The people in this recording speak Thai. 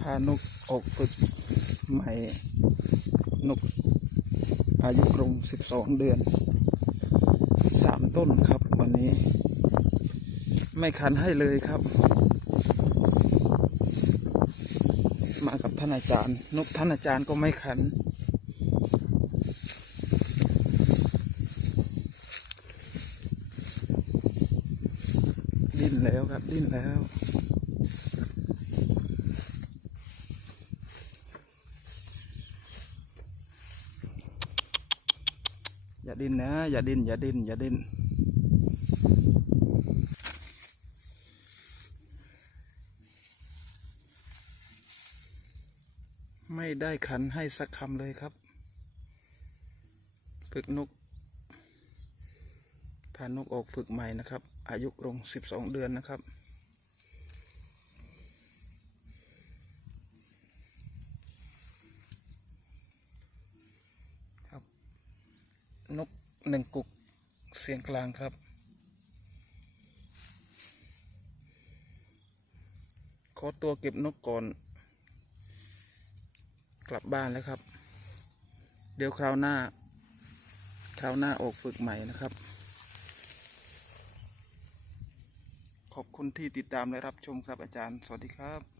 พานกออกฝึกใหม่นกอายุกรงสิบสองเดือนสามต้นครับวันนี้ ไม่คันให้เลยครับ มากับท่านอาจารย์ นกท่านอาจารย์ก็ไม่คัน ดิ้นแล้วครับดิ้นแล้ว อย่าดิ้นนะ อย่าดิ้นอย่าดิ้นอย่าดิ้นไม่ได้ขันให้สักคำเลยครับ ฝึกนกพานกออกฝึกใหม่นะครับ อายุรงสิบสองเดือนนะครับ นกหนึ่งกุกเสียงกลางครับ ขอตัวเก็บนกก่อน กลับบ้านแล้วครับ เดี๋ยวคราวหน้า คราวหน้าออกฝึกใหม่นะครับ ขอบคุณที่ติดตามและรับชมครับอาจารย์ สวัสดีครับ